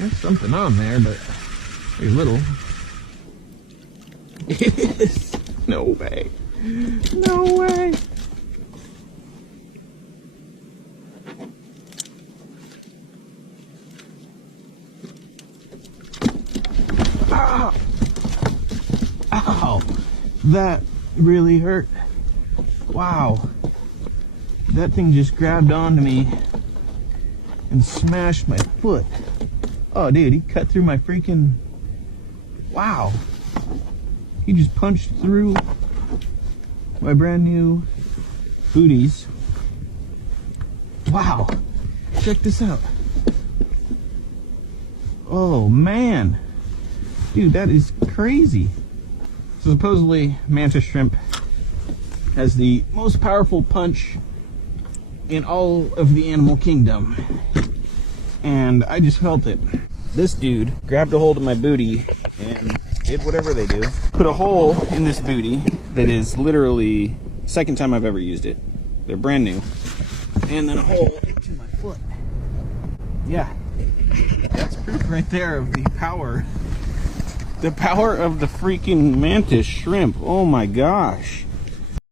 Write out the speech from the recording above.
There's something on there, but very little. It is. No way. No way. Ah! Ow! That really hurt. Wow. That thing just grabbed onto me and smashed my foot. Oh, dude, he cut through my freaking... Wow. He just punched through my brand new booties. Wow. Check this out. Oh, man. Dude, that is crazy. So supposedly, mantis shrimp has the most powerful punch in all of the animal kingdom. And I just felt it. This dude grabbed a hold of my booty and did whatever they do. Put a hole in this booty that is literally the second time I've ever used it. They're brand new. And then a hole into my foot. Yeah. That's proof right there of the power. The power of the freaking mantis shrimp. Oh my gosh.